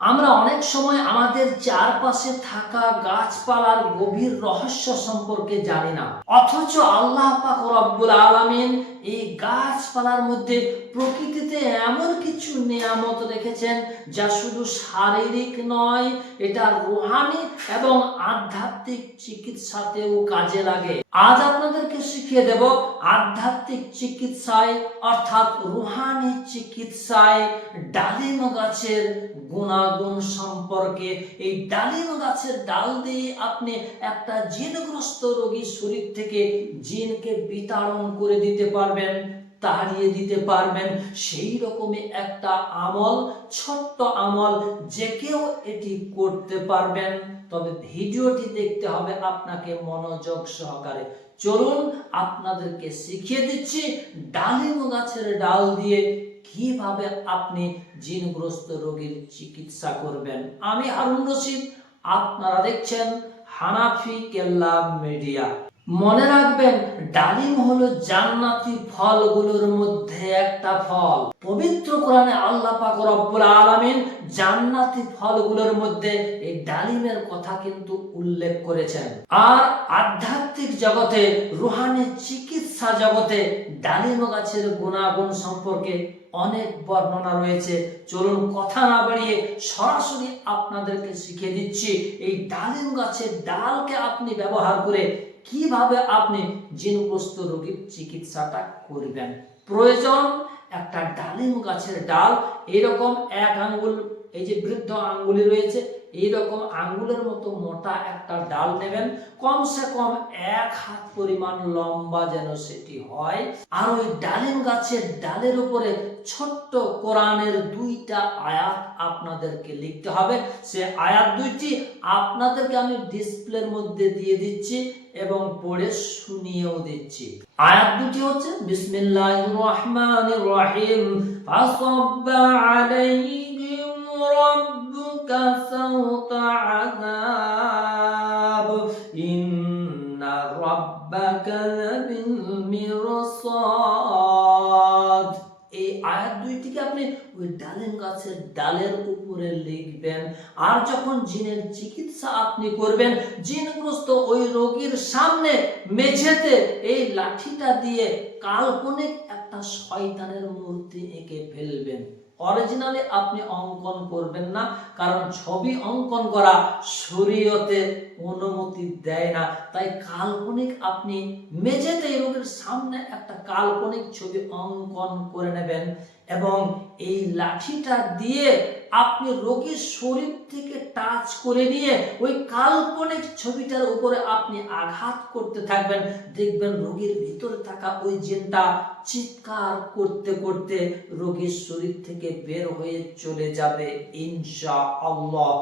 আমরা অনেক সময় আমাদের চারপাশে থাকা গাছপালার গভীর রহস্য সম্পর্কে জানি না, অথচ আল্লাহ পাক রব্বুল আলামিন এই গাছপালার মধ্যে প্রকৃতিতে এমন কিছু নিয়ামত রেখেছেন যা শুধু শারীরিক নয়, এটা রুহানি এবং আধ্যাত্মিক চিকিৎসাতেও কাজে লাগে। আজ আপনাদেরকে শিখিয়ে দেব আধ্যাত্মিক চিকিৎসায় অর্থাৎ রুহানি চিকিৎসায় ডালিম গাছের গুণাগুণ সম্পর্কে। এই ডালিম গাছের ডাল দিয়ে আপনি একটা জিনগ্রস্ত রোগীর শরীর থেকে জিনকে বিতাড়ন করে দিতে পারবেন, তাড়িয়ে দিতে পারবেন। সেই রকমই একটা আমল, ছোট্ট আমল, যে কেউ এটি করতে পারবেন। তবে ভিডিওটি দেখতে হবে আপনাকে মনোযোগ সহকারে। চলুন আপনাদেরকে শিখিয়ে দিচ্ছি ডালিম গাছের ডাল দিয়ে কিভাবে আপনি জিনগ্রস্ত রোগীর চিকিৎসা করবেন। আমি হারুন রশিদ, আপনারা দেখছেন হানাফি কেল্লা মিডিয়া। মনে রাখবেন, ডালিম হলো জান্নাতি ফলগুলোর মধ্যে একটা ফল। পবিত্র কোরআনে আল্লাহ পাক রব্বুল আলামিন জান্নাতি ফলগুলোর মধ্যে এই ডালিমের কথা কিন্তু উল্লেখ করেছেন। আর আধ্যাত্মিক জগতে, রুহানি চিকিৎসা জগতে ডালিম গাছের গুণাগুণ সম্পর্কে অনেক বর্ণনা রয়েছে। চলুন কথা না বাড়িয়ে সরাসরি আপনাদেরকে শিখিয়ে দিচ্ছি এই ডালিম গাছের ডালকে আপনি ব্যবহার করে কিভাবে আপনি জিনগ্রস্ত রোগীর চিকিৎসাটা করবেন। প্রয়োজন একটা ডালিম গাছের ডাল, এরকম এক আঙ্গুল, এই যে বৃদ্ধ আঙ্গুলি রয়েছে এইরকম আঙ্গুলের মতো মোটা একটা ডাল নেবেন, কমসে কম 1 হাত পরিমাণ লম্বা যেন সেটি হয়। আর ওই ডালিম গাছের ডালের উপরে ছোট্ট কোরআনের 2টা আয়াত আপনাদেরকে লিখতে হবে। সে আয়াত 2টি আপনাদেরকে আমি ডিসপ্লের মধ্যে দিয়ে দিচ্ছি এবং পড়ে শুনিয়েও দিচ্ছি। আয়াত 2টি হচ্ছে বিসমিল্লাহির রহমানির রহিম, ফাসাব্বা আলাইহিম রাব্বুকা সাওতা আযাব ইন্না রাব্বাকা লাবিল মিরসাদ। এই আয়াত 2টিকে আপনি ওই ডালিম গাছের ডালের উপরে লিখবেন। আর যখন জিনের চিকিৎসা আপনি করবেন, জিনগ্রস্ত ওই রোগীর সামনে মেঝেতে এই লাঠিটা দিয়ে কাল্পনিক একটা শয়তানের মূর্তি এঁকে ফেলবেন। অরিজিনালি আপনি অঙ্কন করবেন না, কারণ ছবি অঙ্কন করা শরীয়তে অনুমতি দেয় না। তাই কাল্পনিক আপনি মেঝেতে এই রোগীর সামনে একটা কাল্পনিক ছবি অঙ্কন করে নেবেন এবং এই লাঠিটা দিয়ে আপনি রোগীর শরীর থেকে টাচ করে নিয়ে ওই কাল্পনিক ছবিটার উপরে আপনি আঘাত করতে থাকবেন। দেখবেন রোগীর ভিতরে থাকা ওই জিনটা চিৎকার করতে করতে রোগীর শরীর থেকে বের হয়ে চলে যাবে ইনশাআল্লাহ।